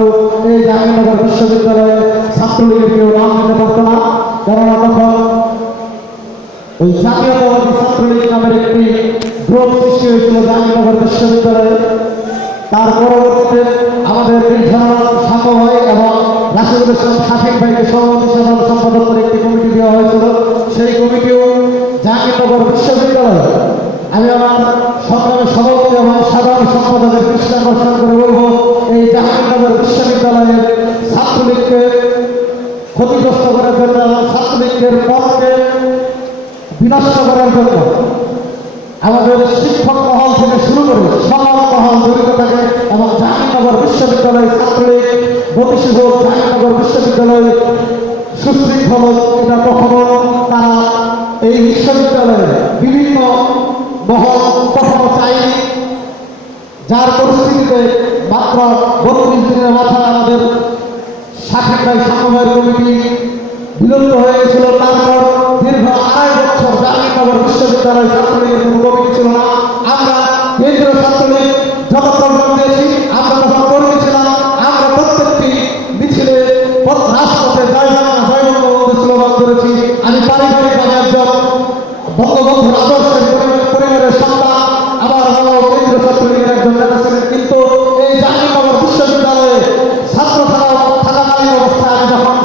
কিন্তু এই জাহাঙ্গীরনগর বিশ্ববিদ্যালয়ে ছাত্রলীগের কেউ নাম নিতে পারতো না, কেননা তখন ওই জাতীয়তাবাদী ছাত্রলীগ নামের একটি গ্রুপ সৃষ্টি হয়েছিল জাহাঙ্গীরনগর বিশ্ববিদ্যালয়ে। তার পরবর্তীতে আমাদের সাঙ্গ ভাই এবং রাশিদুল ইসলাম শাফিক ভাইকে সভাপতি সাধারণ সম্পাদক করে একটি কমিটি দেওয়া হয়েছিল। সেই কমিটিও জাহাঙ্গীরনগর বিশ্ববিদ্যালয়, আমি আমার সংগ্রামের সভাপতি এবং সাধারণ সম্পাদকের দৃষ্টি আকর্ষণ করে বলবো, এই জাহাঙ্গীরনগর বিশ্ববিদ্যালয়ের ছাত্রলীগকে ক্ষতিগ্রস্ত করার জন্য এবং ছাত্রলীগের পথকে বিনষ্ট করার জন্য আমাদের শিক্ষক মহল থেকে শুরু করে সমাজ মহল জড়িত থাকে এবং জাহাঙ্গীরনগর বিশ্ববিদ্যালয় ছাত্রলীগ গতিশীল হোক, জাহাঙ্গীরনগর বিশ্ববিদ্যালয় সুশৃঙ্খল হোক, এটা কখনো তারা এই বিশ্ববিদ্যালয়ের বিভিন্ন মহল কখনো চায়নি। যার পরিস্থিতিতে মাত্র 32 দিনের মাথায় আমাদের শাফিক ভাই সাংবাদিক কমিটি বিলুপ্ত হয়ে গেছিল। তারপর দীর্ঘ 2.5 বছর জাহাঙ্গীরনগর বিশ্ববিদ্যালয় ছাত্রলীগের কোনো কমিটি ছিল না। আমরা কেন্দ্রীয় ছাত্রলীগ যত প্রোগ্রাম দিয়েছি, আমরা যখন কর্মী ছিলাম, আমরা প্রত্যেকটি মিছিলে রাজপথে জয় বাংলা জয় বঙ্গবন্ধু স্লোগান করেছি। আমি পারিবারিকভাবে একজন বঙ্গবন্ধুর আদর্শের পরিবারের সন্তান, আমার বাবা কেন্দ্রীয় ছাত্রলীগের একজন নেতা ছিলেন। কিন্তু এই জাহাঙ্গীরনগর বিশ্ববিদ্যালয়ে ছাত্র থাকাকালীন অবস্থায় আমি যখন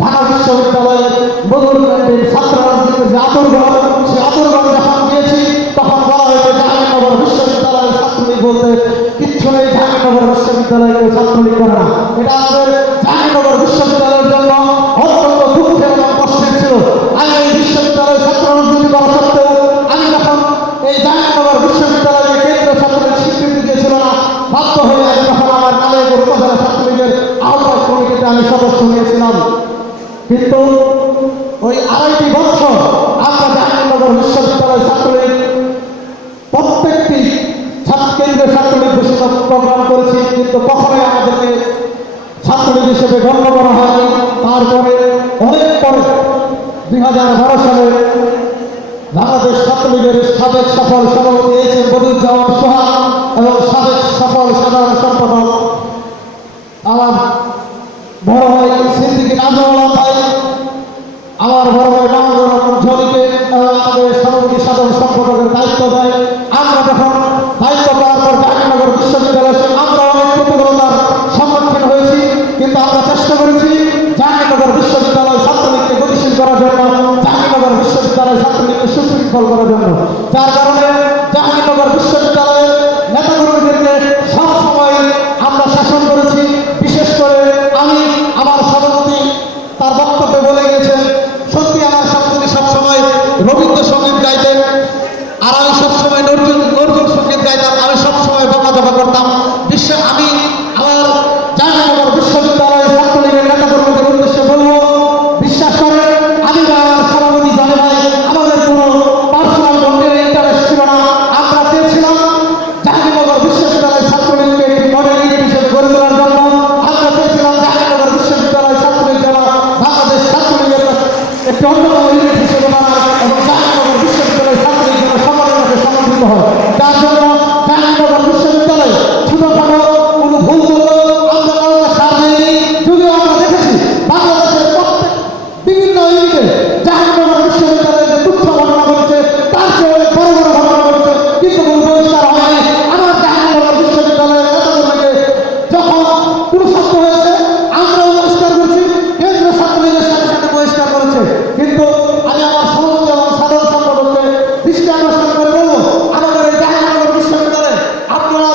ঢাকা বিশ্ববিদ্যালয়ের মধুর ক্যান্টিন ছাত্র রাজনীতির যে আতরগণ, সেই আতরগণ যখন গিয়েছি তখন বলা হয়েছে জাহাঙ্গীরনগর বিশ্ববিদ্যালয়ের ছাত্রলীগ বলতে কিচ্ছু নেই, জাহাঙ্গীরনগর বিশ্ববিদ্যালয়ে কেউ ছাত্রলীগ করে না। এটা আমাদের জাহাঙ্গীরনগর বিশ্ববিদ্যালয়ের জন্য অত্যন্ত দুঃখের এবং কষ্টের ছিল। আমি এই বিশ্ববিদ্যালয়ে ছাত্র রাজনীতি করা সত্ত্বেও আমি যখন এই জাহাঙ্গীরনগর বিশ্ববিদ্যালয়ে কেন্দ্রীয় ছাত্রলীগ স্বীকৃতি দিয়েছিল না, বাধ্য হয়ে আমি তখন আমার নারায়ণপুর উপজেলা ছাত্রলীগের আহ্বায়ক কমিটিতে আমি সদস্য নিয়েছিলাম। কিন্তু ওই 2.5 বছর আমরা জাহাঙ্গীরনগর বিশ্ববিদ্যালয় ছাত্রলীগ প্রত্যেকটি কেন্দ্রীয় ছাত্রলীগ ঘোষিত প্রোগ্রাম করেছি, কিন্তু কখনোই আমাদেরকে ছাত্রলীগ হিসেবে গণ্য করা হয়নি। তারপরে অনেক পরে 2012 সালে বাংলাদেশ ছাত্রলীগের সাবেক সফল সভাপতি এইচ.এম. বদিউজ্জামান সোহাগ এবং সাবেক সফল সাধারণ সম্পাদক আমার বড় ভাই সিদ্দিকী নাজমুল ভাই, আমার বড় ভাই মাহমুদুর রহমান জলিকে আমাদের সভাপতি সাধারণ সম্পাদকের দায়িত্ব দেয়। আমরা যখন দায়িত্ব পাওয়ার পর জাহাঙ্গীরনগর বিশ্ববিদ্যালয়ে আমরা অনেক প্রতিকূলতার সম্মুখীন হয়েছি, কিন্তু আমরা চেষ্টা করেছি জাহাঙ্গীরনগর বিশ্ববিদ্যালয় ছাত্রলীগকে গতিশীল করার জন্য, জাহাঙ্গীরনগর বিশ্ববিদ্যালয় ছাত্রলীগকে সুশৃঙ্খল করার জন্য। যার কারণে জাহাঙ্গীরনগর বিশ্ববিদ্যালয়ের নেতাকর্মীদেরকে সবসময় আমরা শাসন করেছি। বিশেষ করে আমি আমার সভাপতি তার বক্তব্যে বলে গিয়েছেন, সত্যি আমার সভাপতি সবসময় রবীন্দ্রসঙ্গীত গাইতেন, আর আমি সবসময় নজরুল সঙ্গীত গাইতাম। আমি সবসময় বকাঝকা করতাম। আমি আমার জাহাঙ্গীরনগর বিশ্ববিদ্যালয়ের ছাত্রলীগের নেতাকর্মীদের উদ্দেশ্যে বলবো, বিশ্বাস করে আমি আমার সভাপতি জানে ভাই, আমাদের কোনো পার্সোনাল বন্ডের ইন্টারেস্ট ছিল না। আমরা চেয়েছিলাম জাহাঙ্গীরনগর বিশ্ববিদ্যালয়ের ছাত্রলীগকে একটি মডেল ইউনিট হিসেবে গড়ে তোলার জন্য। আমরা চেয়েছিলাম জাহাঙ্গীরনগর বিশ্ববিদ্যালয়ের ছাত্রলীগ যারা বাংলাদেশ ছাত্রলীগের একটি অন্যতম ইউনিট হিসেবে বানায় এবং জাহাঙ্গীরনগর বিশ্ববিদ্যালয়ের ছাত্রলীগ যেন সকলের কাছে সমর্থিত হয়। যার জন্য জাহাঙ্গীরনগর বিশ্ববিদ্যালয় ছোটখাটো কোনো ভুল করলেও আমরা কারোর সার দিইনি। যদিও আমরা দেখেছি বাংলাদেশের প্রত্যেক বিভিন্ন ইউনিটে জাহাঙ্গীরনগর বিশ্ববিদ্যালয়ে যে তুচ্ছ ঘটনা ঘটছে, তার চেয়ে অনেক বড় বড় ঘটনা ঘটছে, কিন্তু কোনো পরিষ্কার হয়নি। আমার জাহাঙ্গীরনগর বিশ্ববিদ্যালয়ের নেতাকর্মীকে যখন পুরস্কৃত হয়েছে, আমরাও পরিষ্কার করছি, কেন্দ্রীয় ছাত্রলীগের সাথে সাথে পরিষ্কার করেছে। কিন্তু আমি আমার সভাপতি এবং সাধারণ সম্পাদককে দৃষ্টি আকর্ষণ করে বলবো, আমাদের এই জাহাঙ্গীরনগর বিশ্ববিদ্যালয়ে আপনারা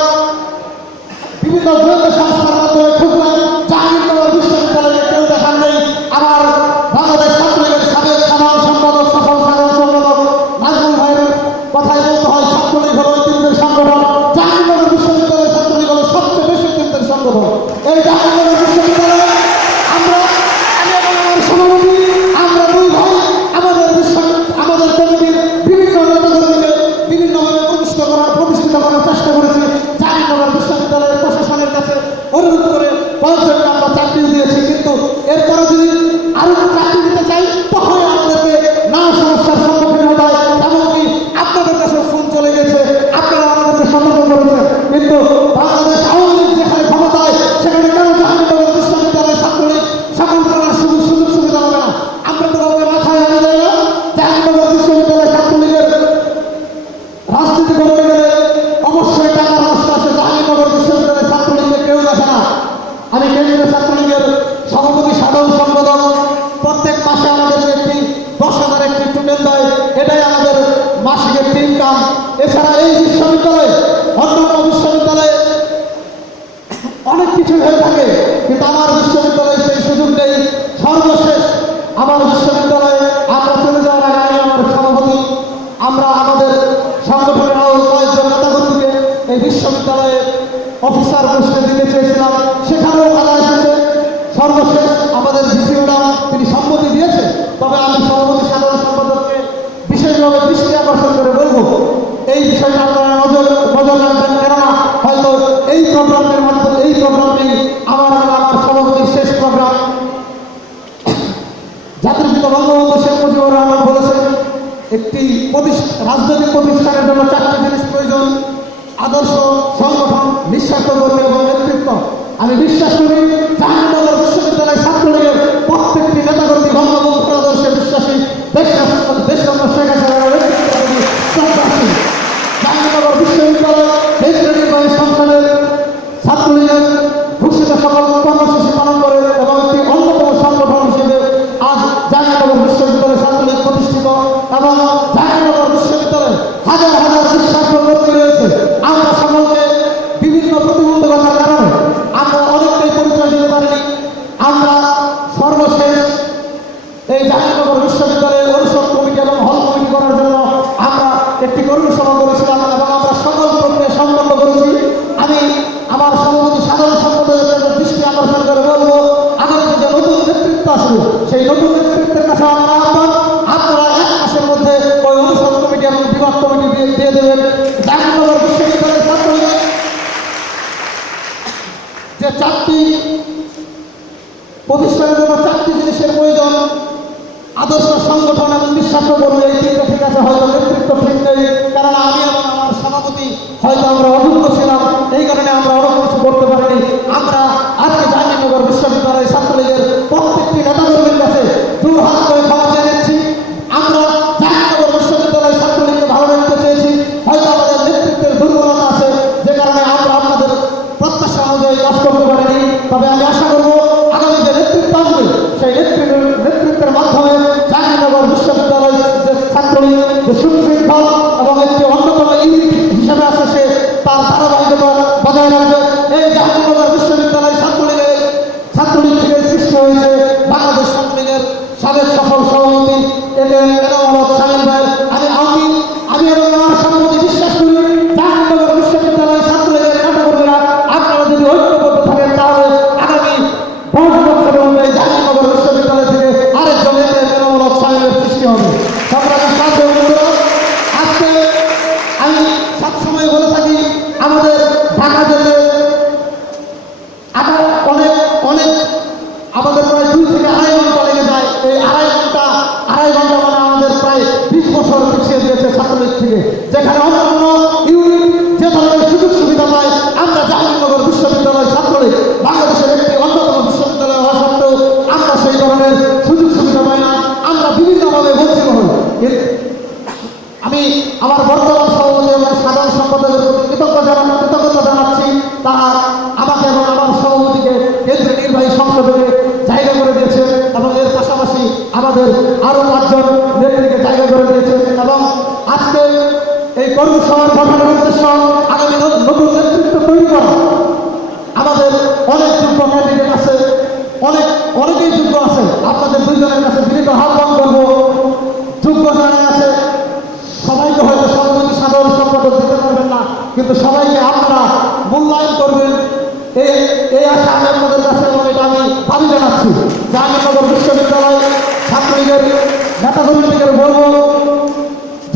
বিভিন্ন গোয়েন্দা সংস্থার মাধ্যমে খুঁজবেন, জাহাঙ্গীরনগর বিশ্ববিদ্যালয়ে কেউ দেখান নেই। আমার বাংলাদেশ ছাত্রলীগের সাবেক সাধারণ সম্পাদক সফল সাধারণ সম্পাদক নাজমুল ভাইয়ের কথাই বলতে হয়, ছাত্রলীগ হল ঐতিহ্যের সংগঠন। জাহাঙ্গীরনগর বিশ্ববিদ্যালয়ের ছাত্রলীগ হল সবচেয়ে বেশি ঐতিহ্যের সংগঠন। এই জাহাঙ্গীরনগর বিশ্ববিদ্যালয়ে আমি এবং আমার সভাপতি, আমরা দুই ভাই আমাদের কমিটির বিভিন্ন নেতাকর্মীকে বিভিন্নভাবে প্রতিষ্ঠিত করার চেষ্টা করেছি। জাহাঙ্গীরনগর বিশ্ববিদ্যালয়ের প্রশাসনের কাছে অনুরোধ করে কয়েকজনকে আমরা চাকরি দিয়েছি, কিন্তু এরপরে যদি আরো চাকরি দিতে চাই তখনই আমাদেরকে নানা সমস্যার সম্মুখীন হতে হয়। এমনকি আপনাদের কাছে ফোন চলে গেছে, আপনারা আমাদেরকে সতর্ক করেছেন, কিন্তু বাংলাদেশ আওয়ামী লীগ যেখানে ক্ষমতায় সেখানে কেন আমি কেন্দ্রীয় ছাত্রলীগের সভাপতি সাধারণ সম্পাদক। প্রত্যেক মাসে আমাদেরকে একটি 10,000 একটি টোকেন দেয়, এটাই আমাদের মাসিক একটি ইনকাম। এছাড়া এই বিশ্ববিদ্যালয়ে অন্যান্য বিশ্ববিদ্যালয়ে অনেক কিছু হয়ে থাকে, কিন্তু আমার বিশ্ববিদ্যালয়ে সেই সুযোগ নেই। সর্বশেষ আমার বিশ্ববিদ্যালয়ে আমরা চলে যাওয়ার আগে আমি আমার সভাপতি, আমরা আমাদের সংগঠনের কয়েকজন নেতাকর্মীকে এই বিশ্ববিদ্যালয়ে অফিসার পোস্টে দিতে চেয়েছিলাম, সেখানেও বাধা এসেছে। সর্বশেষ আমাদের ভিসি ম্যাডাম তিনি সম্মতি দিয়েছে, তবে আমি সভাপতি সাধারণ সম্পাদককে বিশেষভাবে দৃষ্টি আকর্ষণ করে বলবো এই বিষয়টা আপনারা নজর রাখবেন, কেননা হয়তো এই প্রোগ্রামের মাধ্যমে এই প্রোগ্রামটি আমার সভাপতির শেষ প্রোগ্রাম। জাতির পিতা বঙ্গবন্ধু শেখ মুজিবুর রহমান বলেছেন, একটি রাজনৈতিক প্রতিষ্ঠানের জন্য 4টি জিনিস প্রয়োজন: আদর্শ, সংগঠন, নিঃস্বার্থ কর্মী এবং নেতৃত্ব। আমি বিশ্বাস করি জাহাঙ্গীরনগর বিশ্ববিদ্যালয় ছাত্রলীগের প্রত্যেকটি নেতাকর্মী বঙ্গবন্ধুর আদর্শে বিশ্বাসী, দেশরত্ন শেখ হাসিনার নেতৃত্বে জাহাঙ্গীরনগর বিশ্ববিদ্যালয় কেন্দ্রীয় নির্বাহী সংসদের ছাত্রলীগের ঘোষিত সকল কর্মসূচি পালন করে এবং একটি অন্যতম সংগঠন হিসেবে আজ জাহাঙ্গীরনগর বিশ্ববিদ্যালয় ছাত্রলীগ প্রতিষ্ঠিত। এবং জাহাঙ্গীরনগর বিশ্ববিদ্যালয়ে হাজার হাজার নিঃস্বার্থ কর্মী রয়েছে। আমরা সকলকে বিভিন্ন প্রতিবন্ধকতার কারণে আমরা অনেকটাই পরিচয় দিতে পারিনি। আমরা সর্বশেষ এই জাহাঙ্গীরনগর বিশ্ববিদ্যালয়ের অনুষদ কমিটি এবং হল কমিটি করার জন্য আমরা একটি কর্মী সভা করেছিলাম এবং আমরা সকল প্রক্রিয়া সম্পন্ন করেছি। আমি আমার সভাপতি সাধারণ সম্পাদকের দৃষ্টি আকর্ষণ করে বলবো, আগামীতে যে নতুন নেতৃত্ব আসবে সেই নতুন নেতৃত্বের কাছে আমার আহ্বান, আপনারা 1 মাসের মধ্যে ওই অনুষদ কমিটি এবং বিভাগ কমিটি দিয়ে দেবেন। জাহাঙ্গীরনগর বিশ্ববিদ্যালয়ের ছাত্রলীগ যে 4টি প্রতিষ্ঠানের জন্য 4টি জিনিসের প্রয়োজন: আদর্শ, সংগঠন এবং নিঃস্বার্থ কর্মী। এই 3টা ঠিক আছে, হয়তো নেতৃত্ব ঠিক নেই, কারণ আমি এবং আমার সভাপতি হয়তো আমরা অযোগ্য ছিলাম, এই কারণে আমরা অনেক কিছু করতে পারিনি। আমরা আজকে জাহাঙ্গীরনগর বিশ্ববিদ্যালয় ছাত্রলীগের প্রত্যেকটি নেতাকর্মীর কাছে 2 হাত করে ক্ষমা চেয়ে নিচ্ছি। আমরা জাহাঙ্গীরনগর বিশ্ববিদ্যালয় ছাত্রলীগকে ভালো রাখতে চেয়েছি, হয়তো আমাদের নেতৃত্বের দুর্বলতা আছে, যে কারণে আমরা আপনাদের প্রত্যাশা অনুযায়ী কাজ করতে পারিনি। তবে আমি আশা করবো আগামী যে নেতৃত্ব আসবে সেই নেতৃত্বের মাধ্যমে জাহাঙ্গীরনগর বিশ্ববিদ্যালয় যে ছাত্রলীগ যে সুশৃঙ্খল এবং একটি অন্যতম ইউনিট হিসেবে আছে, সে তার ধারাবাহিকতা বজায় রাখবে। এই জাহাঙ্গীরনগর বিশ্ববিদ্যালয় ছাত্রলীগ থেকে সৃষ্টি হয়েছে বাংলাদেশ ছাত্রলীগের সাবেক সফল সভাপতি এনামুল সামিল ভাই। আমি এবং আমার সভাপতি বিশ্বাস করি জাহাঙ্গীরনগর বিশ্ববিদ্যালয় ছাত্রলীগের নেতাকর্মীরা আপনারা যদি ঐক্যবদ্ধ থাকেন, তাহলে আগামী 5 বছরের মধ্যে জাহাঙ্গীরনগর বিশ্ববিদ্যালয় থেকে আরেকজন এনামুল সামিলের সৃষ্টি হবে। আজকে আমি সবসময় বলে থাকি, আমাদের ঢাকা যেতে অনেক আমাদের প্রায় 2 থেকে 2.5 ঘন্টা লেগে যায়। এই 2.5 ঘন্টা মানে আমাদের প্রায় 20 বছর পিছিয়ে দিয়েছে ছাত্রলীগ থেকে, যেখানে অন্যান্য ইউনিট যে ধরনের সুযোগ সুবিধা পায়, আমরা জাহাঙ্গীরনগর বিশ্ববিদ্যালয় ছাত্রলীগ বাংলাদেশের একটি অন্যতম বিশ্ববিদ্যালয় হওয়া সত্ত্বেও আমরা সেই ধরনের সুযোগ সুবিধা পাই না, আমরা বিভিন্নভাবে বঞ্চিত হই। আমি আমার বর্তমান সভাপতি এবং সাধারণ সম্পাদকের প্রতি কৃতজ্ঞতা জানাচ্ছি, তারা আমাকে এবং আমার সভাপতিকে কেন্দ্রীয় নির্বাহী সংসদে জায়গা করে দিয়েছে এবং এর পাশাপাশি আমাদের আরও 5 জন নেত্রীকে জায়গা করে দিয়েছে। এবং আজকে এই কর্মী সভার গঠনের উদ্দেশ্য আগামী নতুন নেতৃত্ব তৈরি করা। আমাদের অনেক যোগ্য ক্যান্ডিডেট আছে, অনেকেই যোগ্য আছে। আপনাদের 2 জনের কাছে বিনীত আহ্বান করবো, যোগ্য যারা আছে সবাইকে হয়তো সভাপতি সাধারণ সম্পাদক দিতে পারবেন না, কিন্তু সবাইকে আপনারা মূল্যায়ন করবেন, এই আশা আমি আপনাদের কাছে এবং এটা আমি দাবি জানাচ্ছি। জাহাঙ্গীরনগর বিশ্ববিদ্যালয় ছাত্রলীগের নেতাকর্মীদের বলবো,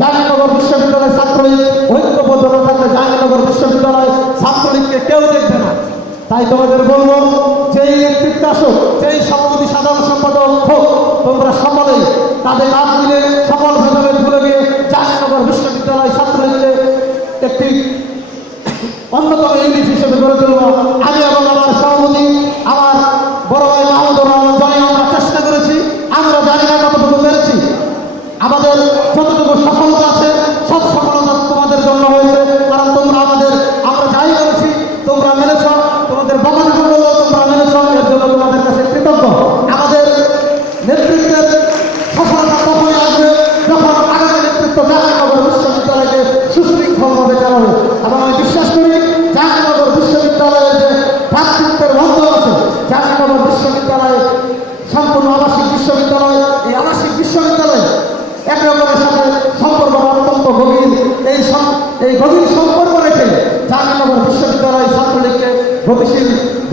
জাহাঙ্গীরনগর বিশ্ববিদ্যালয় ছাত্রলীগ ঐক্যবদ্ধ না থাকলে জাহাঙ্গীরনগর বিশ্ববিদ্যালয় ছাত্রলীগকে কেউ দেখবে না। তাই তোমাদের বলবো, যেই নেতৃত্ব আসুক, যেই সভাপতি সাধারণ সম্পাদক হোক, তোমরা সকলেই তাদের হাত মিলে সকল ভেদাভেদ ভুলে গিয়ে জাহাঙ্গীরনগর বিশ্ববিদ্যালয় ছাত্রলীগকে একটি অন্যতম ইউনিট হিসেবে গড়ে তুলব। আমি এবং আমার সভাপতি আমার বড় ভাই মাহমুদুর রহমান জানি আমরা চেষ্টা করেছি, আমরা জানি না কতটুকু পেরেছি। আমাদের যতটুকু সফলতা আছে সব সফলতা তোমাদের জন্য হয়েছে, কারণ তোমরা আমরা যাই করেছি তোমরা মেনেছ, তোমাদের বকানি তোমরা মেনেছ।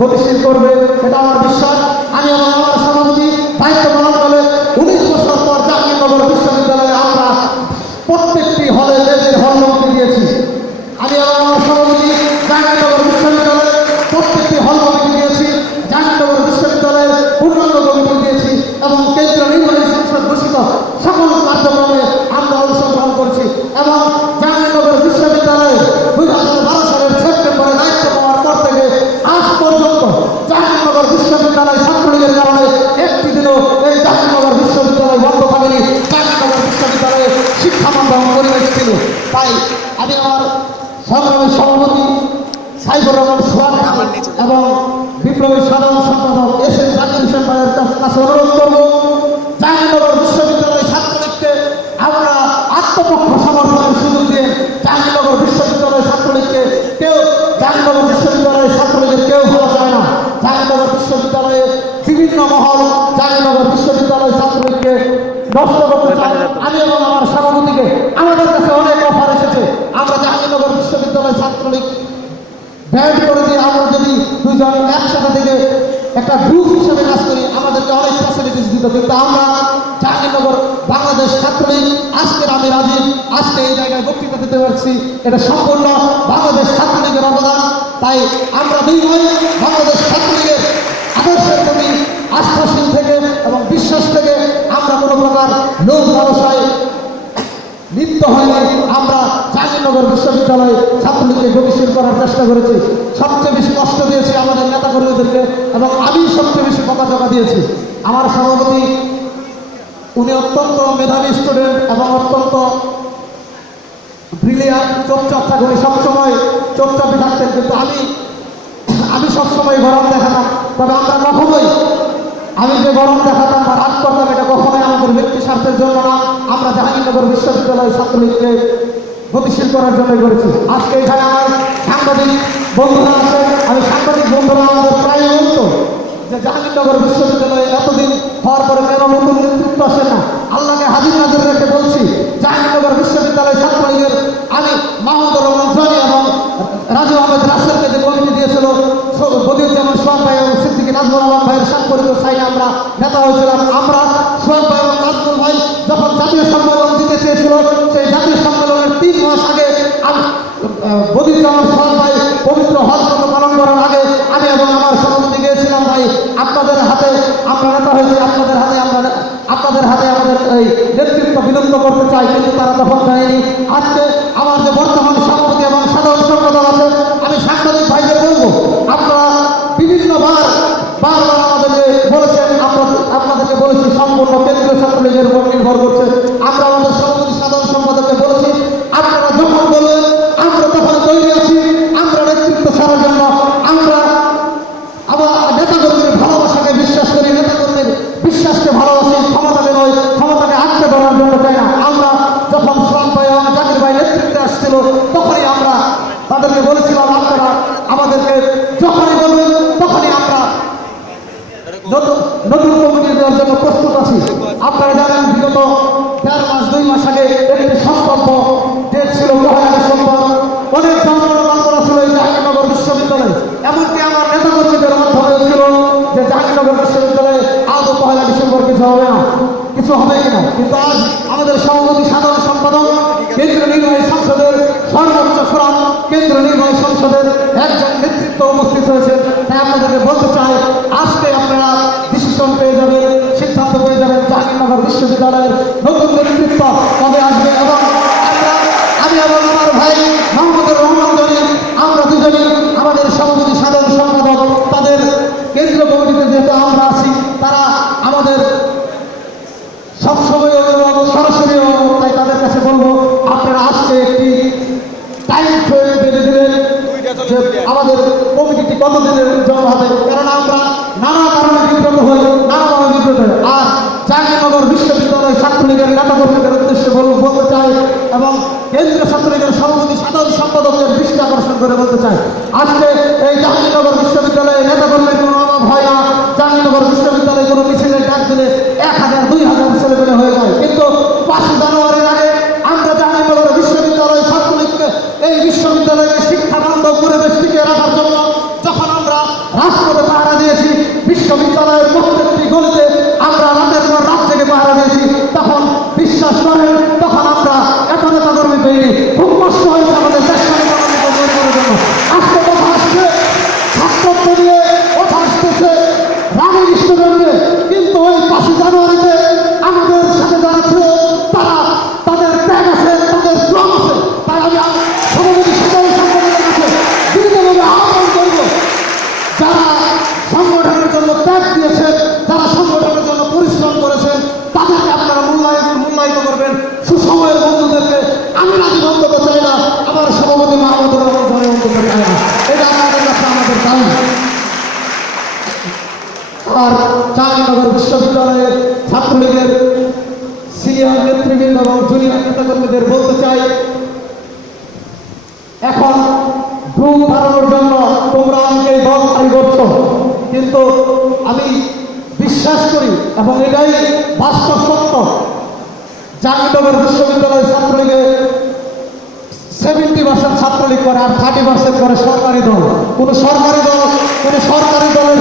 গতিশীল করবে, এটা আমার বিশ্বাস। আমি আমার সভাপতি দায়িত্ব পালন করে 19 বছর পর জাহাঙ্গীরনগর বিশ্ববিদ্যালয়ে আমরা প্রত্যেকটি হলে লেজের হলমুক্তি দিয়েছি। আমি আমার সভাপতি জাহাঙ্গীরনগর বিশ্ববিদ্যালয়ে প্রত্যেকটি হলমুক্তি দিয়েছি, জাহাঙ্গীরনগর বিশ্ববিদ্যালয়ের পূর্ণাঙ্গ কমিটি দিয়েছি এবং কেন্দ্রীয় নির্বাহী সংসদ ঘোষিত সকল কার্যক্রমে আমরা অংশগ্রহণ করছি। এবং জাহাঙ্গীরনগর বিশ্ববিদ্যালয়ে 2012 সালের সেপ্টেম্বরে দায়িত্ব পাওয়ার পর থেকে আজ পর্যন্ত জাহাঙ্গীরনগর বিশ্ববিদ্যালয় ছাত্রলীগের কারণে একটি দিনও এই জাহাঙ্গীরনগর বিশ্ববিদ্যালয় বন্ধ থাকেনি। জাহাঙ্গীরনগর বিশ্ববিদ্যালয়ে শিক্ষামন্ডল পরিবেশ ছিল। তাই আমি আমার সংগ্রামী সভাপতি সাইফুর রহমান সোহাগ এবং বিপ্লবী সাধারণ সম্পাদক এস এম জাকির হোসেন ভাইয়ের কাছে অনুরোধ করব, জাহাঙ্গীরনগর বিশ্ববিদ্যালয় ছাত্রলীগকে আমরা আত্মপক্ষ সমর্থনের সুযোগ দিয়ে জাহাঙ্গীরনগর বিশ্ববিদ্যালয় ছাত্রলীগকে জাহাঙ্গীরনগর বিশ্ববিদ্যালয়ের ছাত্রলীগের কেউ ভালো চায় না। জাহাঙ্গীরনগর বিশ্ববিদ্যালয়ে বিভিন্ন মহল জাহাঙ্গীরনগর বিশ্ববিদ্যালয় ছাত্রলীগকে নষ্ট করতে চায়। আমি এবং আমার সভাপতিকে আমাদের কাছে অনেক অফার এসেছে, আমরা জাহাঙ্গীরনগর বিশ্ববিদ্যালয় ছাত্রলীগ ব্যান্ড করে দিয়ে আমরা যদি দুজন একসাথে থেকে একটা গ্রুপ হিসেবে কাজ করি আমাদেরকে অনেক ফ্যাসিলিটিস দিত, কিন্তু আমরা জাহাঙ্গীরনগর বাংলাদেশ ছাত্রলীগ আজকের আমি রাজি, আজকে এই জায়গায় বক্তৃতা দিতে পারছি, এটা সম্পূর্ণ বাংলাদেশ ছাত্রলীগের অবদান। তাই আমরা দুই ভাই বাংলাদেশ ছাত্রলীগের আদর্শের প্রতি আস্থাশীল থেকে এবং বিশ্বাস থেকে আমরা কোনো প্রকার লোভ ব্যবসায় লিপ্ত হয়নি। আমরা জাহাঙ্গীরনগর বিশ্ববিদ্যালয়ে ছাত্রলীগকে গতিশীল করার চেষ্টা করেছি। সবচেয়ে বেশি কষ্ট দিয়েছি আমাদের নেতাকর্মীদেরকে এবং আমি সবচেয়ে বেশি বকাঝকা দিয়েছি। আমার সভাপতি উনি অত্যন্ত মেধাবী স্টুডেন্ট এবং অত্যন্ত ব্রিলিয়ান্ট, চোখচর্চা করি, সবসময় চোখচাপে থাকতেন, কিন্তু আমি সবসময় গরম দেখাতাম। তবে আমরা কখনোই আমি যে গরম দেখাতাম বা রাগ করতাম এটা কখনোই আমাদের ব্যক্তি স্বার্থের জন্য না, আমরা জাহাঙ্গীরনগর বিশ্ববিদ্যালয় ছাত্রলীগকে গতিশীল করার জন্যই করেছি। আজকে এখানে আমার সাংবাদিক বন্ধুরা আছে, আমি সাংবাদিক বন্ধুরা আমাদের প্রায় বলতো যে জাহাঙ্গীরনগর বিশ্ববিদ্যালয়ে এতদিন হওয়ার পরে কেন নতুন নেতৃত্ব আসে না। আল্লাহকে হাজির নাজির রেখে বলছি, জাহাঙ্গীরনগর বিশ্ববিদ্যালয় ছাত্রলীগের আমি মাহমুদুর রহমান জনি এবং রাজু আহমেদ রাসেলকে যে কমিটি দিয়েছিল, বদিউজ্জামান সোহাগ ভাই এবং সিদ্দিকী নাজমুল আলম ভাইয়ের স্বাক্ষরিত সাইনে আমরা নেতা হয়েছিলাম। আমরা সোহাগ ভাই এবং নাজমুল ভাই যখন জাতীয় সম্মেলন দিতে চেয়েছিল, সেই জাতীয় সম্মেলনের 3 মাস আগে বদিউজ্জামান সোহাগ ভাই পবিত্র হজ পালন করার আগে আমি এবং আমার সভাপতি গিয়েছিলাম, ভাই আপনাদের হাতে আমরা নেতা হয়েছি, আপনাদের হাতে আমাদের এই নেতৃত্ব বিলুপ্ত করতে চাই, কিন্তু তারা তখন দেয়নি। আজকে আমার যে বর্তমান সভাপতি এবং সাধারণ সম্পাদক আছে, আমি সাংবাদিক ভাইদের বলবো, আপনারা বিভিন্নবার আমাদেরকে বলেছেন, আপনাদেরকে বলেছি সম্পূর্ণ কেন্দ্রীয় ছাত্রলীগের উপর নির্ভর করছে। আমরা আমাদের সভাপতি সাধারণ সম্পাদককে বলেছি, আপনারা যখন বলবেন আমরা তখন তৈরি আছি। আমরা নেতৃত্ব ছাড়ার জন্য আমরা আমার নেতাকর্মীর ভালোবাসাকে বিশ্বাস করি, নেতাকর্মীর বিশ্বাসকে ভালোবাসি, ক্ষমতাকে নয়, ক্ষমতাকে আটকে ধরার জন্য চাই না। আমরা যখন সোহাগ ভাই এবং জাকির ভাই নেতৃত্বে আসছিল তখনই আমরা তাদেরকে বলেছিলাম, আপনারা আমাদেরকে যখনই বলবেন তখনই আমরা নতুন কমিটি দেওয়ার জন্য প্রস্তুত আছি। আপনারা জানেন বিগত 1.5 মাস 2 মাস আগে একটি সংকল্প ডেট ছিল 1 ডিসেম্বর, অনেক জনগণ করা ছিল এই জাহাঙ্গীরনগর বিশ্ববিদ্যালয়ে, এমনকি আমার নেতাকর্মীদের মাধ্যমে ছিল যে জাহাঙ্গীরনগর বিশ্ববিদ্যালয়ে আজ 1 ডিসেম্বর কিছু হবে না, কিছু হবে কিনা। কিন্তু আজ আমাদের সভাপতি সাধারণ সম্পাদক কেন্দ্রীয় নির্বাহী সংসদের সর্বোচ্চ ফোরাম কেন্দ্রীয় নির্বাহী সংসদের একজন নেতৃত্ব উপস্থিত হয়েছে। তাই আপনাদেরকে বলতে চাই, আজকে আপনারা ডিসিশন পেয়ে যাবেন, সিদ্ধান্ত পেয়ে যাবেন জাহাঙ্গীরনগর বিশ্ববিদ্যালয়ের নতুন নেতৃত্ব কবে আসবে। এবং আমি এবং আমার ভাই মাহমুদুর রহমান জনি, আমরা দুজনই আমাদের সভাপতি সাধারণ সম্পাদক, তাদের কেন্দ্রীয় কমিটিতে যেহেতু আমরা আছি, তারা আমাদের সবসময় সরাসরি, তাই তাদের কাছে বলবো আপনারা আজকে একটি টাইম ফ্রেম বেঁধে দিলেন যে আমাদের কমিটিটি কতদিনের জন্য হবে, কারণ আমরা নানা কারণে বিব্রত হই, নানাভাবে বিব্রত হই। আর জাহাঙ্গীরনগর বিশ্ববিদ্যালয় ছাত্রলীগের নেতাকর্মীদের উদ্দেশ্যে বলতে চাই এবং কেন্দ্রীয় ছাত্রলীগের সভাপতি সাধারণ সম্পাদকের দৃষ্টি আকর্ষণ করে বলতে চাই, আজকে এই জাহাঙ্গীরনগর বিশ্ববিদ্যালয়ে নেতাকর্মীর কোনো অভাব হয় না। জাহাঙ্গীরনগর বিশ্ববিদ্যালয়ে কোনো মিছিলের ডাক দিলে 1000-2000 ছেলেমেয়ে হয়ে যায়, কিন্তু 5 জানুয়ারির আগে আমরা জাহাঙ্গীরনগর বিশ্ববিদ্যালয় ছাত্রলীগকে এই বিশ্ববিদ্যালয়কে শিক্ষা বান্ধব পরিবেশ টিকিয়ে রাখার জন্য যখন আমরা রাষ্ট্রপতি সভাপতি মাহমুদুর রহমান জনগণ এটা আমাদের কাছে আমাদের দাবি। আর জাহাঙ্গীরনগর বিশ্ববিদ্যালয়ের ছাত্রলীগের সিনিয়র নেতৃবৃন্দ এবং জুনিয়র নেতাকর্মীদের বলতে চাই, এখন গ্রুপ বাড়ানোর জন্য তোমরা অনেকেই দলদারি করছো, কিন্তু আমি বিশ্বাস করি এবং এটাই বাস্তব সত্য, জাহাঙ্গীরনগর বিশ্ববিদ্যালয় ছাত্রলীগে 70% ছাত্রলীগ করে আর 30% করে সরকারি দল। কোনো সরকারি দলের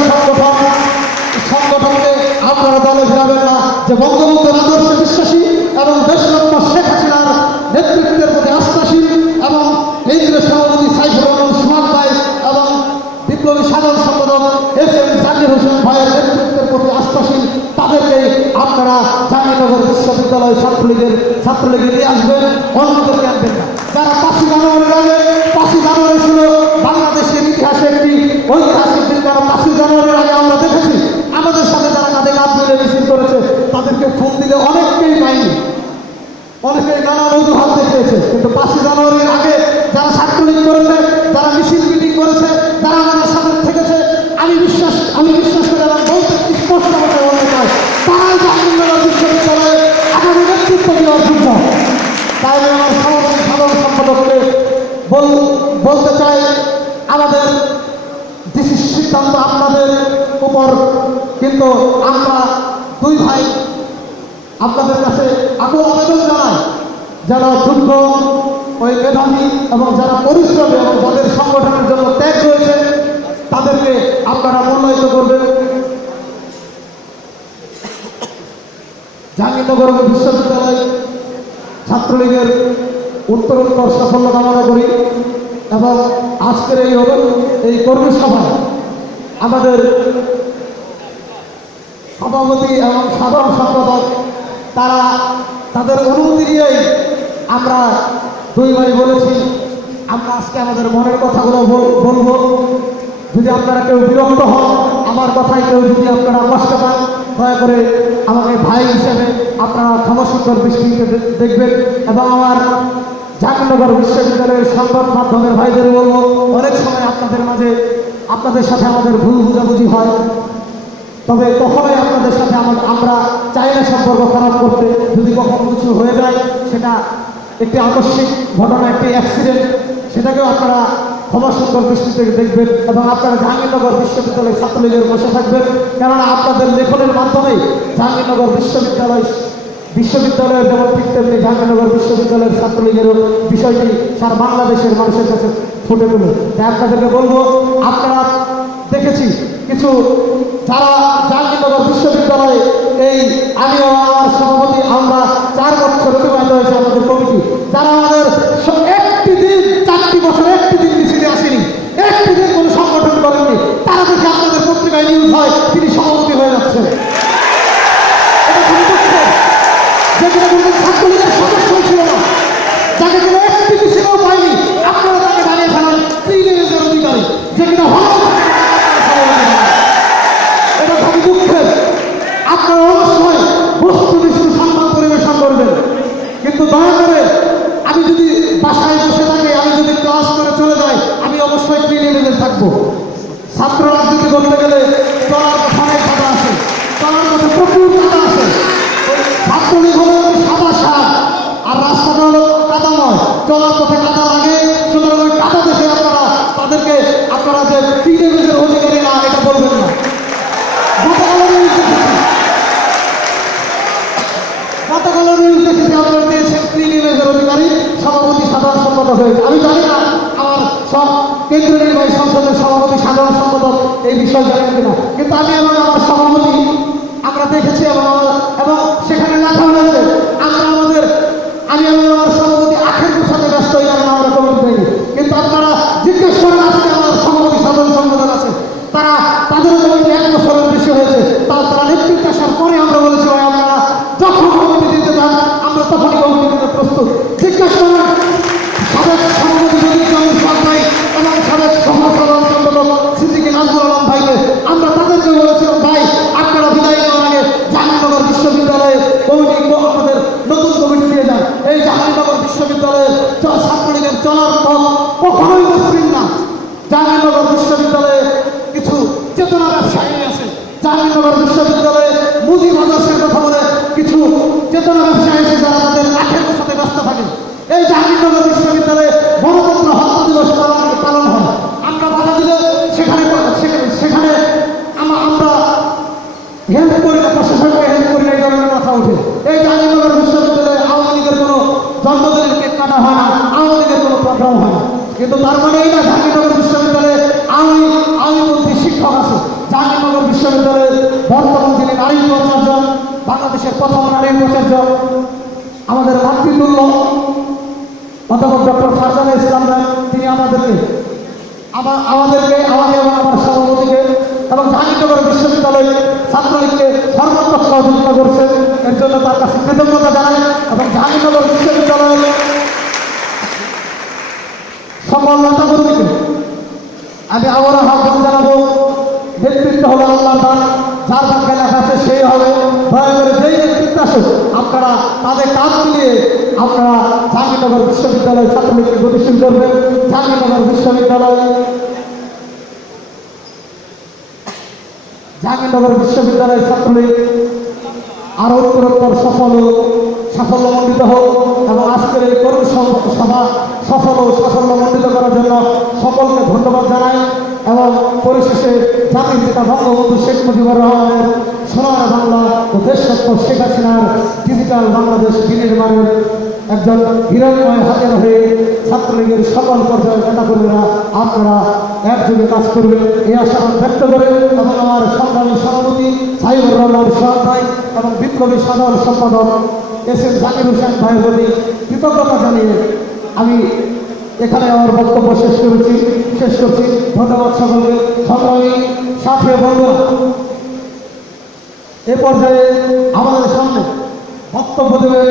সংগঠনকে আপনারা দলে ফেরাবেন না, যে বঙ্গবন্ধুর আদর্শে বিশ্বাসী এবং দেশরত্ন শেখ হাসিনার নেতৃত্বের প্রতি আস্থাশীল এবং কেন্দ্রীয় সভাপতি সাইফুর রহমান সুমন ভাই এবং বিপ্লবী সাধারণ সম্পাদক এস.এম. জাকির হোসেন ভাইয়ের নেতৃত্বের প্রতি আস্থাশীল, তাদেরকে আপনারা জাহাঙ্গীরনগর বিশ্ববিদ্যালয় ছাত্রলীগে নিয়ে আসবেন, অন্যদেরকে আনবেন না। যারা 5 জানুয়ারির আগে, 5 জানুয়ারি ছিল বাংলাদেশের ইতিহাসে একটি ঐতিহাসিক দিন, যারা 5 জানুয়ারির আগে আমরা দেখেছি আমাদের সাথে যারা কাঁধে কাঁধ মিলে মিছিল করেছে, তাদেরকে ফোন দিলে অনেককেই পাইনি, অনেকেই নানান অজুহাত দেখিয়েছে। কিন্তু 5 জানুয়ারির আগে যারা ছাত্রলীগ করেছে, যারা মিছিল মিটিং করেছে, যারা আমাদের সাথে থেকেছে, আমি বিশ্বাস করে এবং বলতে স্পষ্টভাবে বলতে চাই, তারাই জাহাঙ্গীরনগর বিশ্ববিদ্যালয়ে আগামী নেতৃত্ব দেওয়ার যোগ্য। তাই আমি আমার সভাপতি সাধারণ সম্পাদককে বলতে চাই, আমাদের সিদ্ধান্ত আপনাদের উপর, কিন্তু আমরা 2 ভাই আপনাদের কাছে আকুল আবেদন জানাই, যারা যোগ্য, ওই মেধাবী এবং যারা পরিশ্রমী এবং যাদের সংগঠনের জন্য ত্যাগ রয়েছে, তাদেরকে আপনারা মূল্যায়িত করবেন। জাহাঙ্গীরনগর বিশ্ববিদ্যালয় ছাত্রলীগের উত্তরোত্তর সাফল্য কামনা করি এবং আজকের এই কর্মী সভায় আমাদের সভাপতি এবং সাধারণ সম্পাদক তাদের অনুমতি দিয়েই আমরা 2 ভাই বলেছি, আমরা আজকে আমাদের মনের কথাগুলো বলবো। যদি আপনারা কেউ বিরক্ত হন, আমার কথায় কেউ যদি আপনারা কষ্ট পান, দয়া করে আমাকে ভাই হিসেবে আপনারা ক্ষমাসুন্দর দৃষ্টিতে দেখবেন। এবং আমার জাহাঙ্গীরনগর বিশ্ববিদ্যালয়ের সংবাদ মাধ্যমের ভাইদের বলবো, অনেক সময় আপনাদের সাথে আমাদের ভুল বুঝাবুঝি হয়, তবে কখনোই আপনাদের সাথে আমরা চাই না সম্পর্ক খারাপ করতে। যদি কখনো কিছু হয়ে যায়, সেটা একটি আকস্মিক ঘটনা, একটি অ্যাক্সিডেন্ট, সেটাকেও আপনারা ক্ষমাসুন্দর দৃষ্টিতে দেখবেন এবং আপনারা জাহাঙ্গীরনগর বিশ্ববিদ্যালয়ের ছাত্রলীগের বসে থাকবেন। কেননা আপনাদের লেখনের মাধ্যমেই জাহাঙ্গীরনগর বিশ্ববিদ্যালয়ের যেমন ঠিক তেমনি জাহাঙ্গীরনগর বিশ্ববিদ্যালয়ের ছাত্রলীগেরও বিষয়টি সারা বাংলাদেশের মানুষের কাছে ফুটে তুলে। তাই আপনাদেরকে বলবো, আপনারা দেখেছি কিছু যারা জাহাঙ্গীরনগর বিশ্ববিদ্যালয়ে আমি আমার সভাপতি, আমরা 4 বছর অতিবাহিত হয়েছে আমাদের কমিটি, যারা আমাদের একটি দিন 4টি বছর একটি দিন মিছিলে আসেনি, একটি দিন কোনো সংগঠন করেননি, তারা দেখে আপনাদের পত্রিকায় নিউজ হয় তিনি সভাপতি হয়ে যাচ্ছেন। এটা খুবই দুঃখ, যেখানে কোনো ছাত্রলীগের সদস্যই ছিল না, যাকে কোনো একটি মিছিলেও পায়নি, আপনারা তাকে দাঁড়িয়ে ফেলান প্রিভিলেজের অধিকারী, যেখানে এটা খুবই দুঃখের। আপনারা অবশ্যই বস্তুনিষ্ঠ সংবাদ পরিবেশন করবেন, কিন্তু দয়া করে আমি যদি বাসায় বসে থাকি, আমি যদি ক্লাস করে চলে যাই, আমি অবশ্যই প্রিভিলেজে থাকবো। ছাত্র রাজনীতি করতে গেলে চলার পথে অনেক বাধা আছে, চলার পথে প্রচুর বাধা আছে। ছাত্রলীগ হলো সাদা সাপ আর রাস্তাটা হলো কাদাময়, চলার পথে কাদা লাগে। সুতরাং ওই কাদা দেখে আপনারা যে প্রিভিলেজের অধিকারী না, এটা বলবেন না। গতকাল নিউজ দেখেছি আপনারা দিয়েছেন প্রিভিলেজের অধিকারী সভাপতি সাধারণ সম্পাদক হয়েছে। আমি জানি না আমার সব কেন্দ্রীয় নির্বাহী সংসদের সভাপতি সাধারণ সম্পাদক এই বিষয় জানেন কিনা, কিন্তু আমি এবং আমার সভাপতি আমরা দেখেছি এবং সেখানে লেখা হয়েছে আমি এবং আমার সভাপতি আখের সাথে ব্যস্ত হয়ে গেলাম, আমরা কমিটি দেয়নি। কিন্তু আপনারা জিজ্ঞেস করেন, আজকে আমার সভাপতি সাধারণ সম্পাদক আছে, তাদের কমিটি 1 বছরের বেশি হয়েছে, তারা নেতৃত্ব আসার পরে আমরা বলেছি আপনারা যখন কমিটি দিতে চান আমরা তখনই কমিটি দিতে প্রস্তুত। জিজ্ঞেস করেন সাবেক সভাপতি ভাই এবং সাবেক সাধারণ সম্পাদক সিদ্দিকী নাজমুল আলম ভাইকে, আমরা তাদেরকে বলেছিলাম, ভাই আপনারা বিদায় নেওয়ার আগে জাহাঙ্গীরনগর বিশ্ববিদ্যালয়ে জাহাঙ্গীরনগর বিশ্ববিদ্যালয়ে মুজিব আদর্শের কথা বলে কিছু চেতনা ব্যবসায়ী এসে যারা তাদের আখের সাথে ব্যস্ত থাকে। এই জাহাঙ্গীরনগর বিশ্ববিদ্যালয়ে গণতন্ত্র হত্যা দিবস পালন হয়। আমরা বাধা দিলে সেখানে আমরা হেল্প করি না, প্রশাসনকে হেল্প করি না, এই ধরনের কথা ওঠে। এই জাহাঙ্গীরনগর বিশ্ববিদ্যালয়ে আওয়ামী লীগের কোনো জন্মদিনের কেক কাটা হয় না, আওয়ামী লীগের কোনো প্রোগ্রাম হয় না। কিন্তু তার মানে এই না জাহাঙ্গীরনগর বিশ্ববিদ্যালয়ে আওয়ামীপন্থী শিক্ষক আছে। জাহাঙ্গীরনগর বিশ্ববিদ্যালয়ে বর্তমান যিনি নারী উপাচার্য, বাংলাদেশের প্রথম নারী উপাচার্য, আমাদের মাতৃতুল্য অধ্যাপক ডক্টর ফারজানা ইসলাম, তিনি আমাকে এবং আমার সভাপতিকে এবং জাহাঙ্গীরনগর বিশ্ববিদ্যালয়ে ছাত্রলীগকে সর্বাত্মক সহযোগিতা করছে। এর জন্য তার কাছে কৃতজ্ঞতা জানাই এবং জাহাঙ্গীরনগর বিশ্ববিদ্যালয়ে সকল নেতাকর্মীকে আমি আবারও আহ্বান জানাবো, নেতৃত্ব হলো আল্লাহর দান, যার ভাগ্যে লেখা আছে সেই হবে। দয়া করে যেই নেতৃত্ব আসুক আপনারা তাদের কাজ মিলিয়ে আপনারা জাহাঙ্গীরনগর বিশ্ববিদ্যালয় ছাত্রলীগকে গতিশীল করবেন। জাহাঙ্গীরনগর বিশ্ববিদ্যালয় ছাত্রলীগ আরো উত্তরোত্তর সাফল্যমণ্ডিত হোক এবং আজকের এই কর্মী সভা সাফল্যমণ্ডিত করার জন্য সকলকে ধন্যবাদ জানাই এবং পরিশেষে জাতির পিতা বঙ্গবন্ধু শেখ মুজিবুর রহমানের সোনার বাংলা ও দেশরত্ন শেখ হাসিনার ডিজিটাল বাংলাদেশ বিনির্মাণের একজন হিরণময় হাতের হয়ে ছাত্রলীগের সকল পর্যায়ের নেতাকর্মীরা আপনারা একযোগে কাজ করবেন এই আশাবাদ ব্যক্ত করে এবং আমার সংগ্রামী সভাপতি সাইবুর রহমান সোহাগ ভাই এবং বিপ্লবী সাধারণ সম্পাদক এস.এম. জাকির হোসেন ভাইয়ের প্রতি কৃতজ্ঞতা জানিয়ে আমি এখানে আমার বক্তব্য শেষ করছি। ধন্যবাদ সকলকে। সংগ্রামী সাথী বন্ধুরা, এ পর্যায়ে আমাদের সামনে বক্তব্য দেবে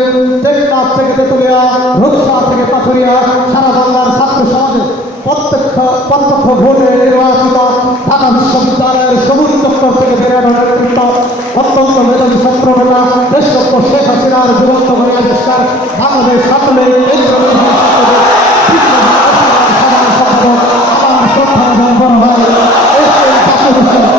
টেকনাফ থেকে তেতুলিয়া, রূপসা থেকে পাথুরিয়া, সারা বাংলার ছাত্র সমাজের প্রত্যক্ষ ভোটে নির্বাচিত ঢাকা বিশ্ববিদ্যালয়ের সবুজ চত্বর থেকে বেরোনো নেতৃত্ব, অত্যন্ত মেধাবী ছাত্রনেতা, দেশরত্ন শেখ হাসিনার জীবন্ত করে আবিষ্কার বাংলাদেশ ছাত্রলীগ সাধারণ সম্পাদক আমার শ্রদ্ধা বড় ভাই এস.এম.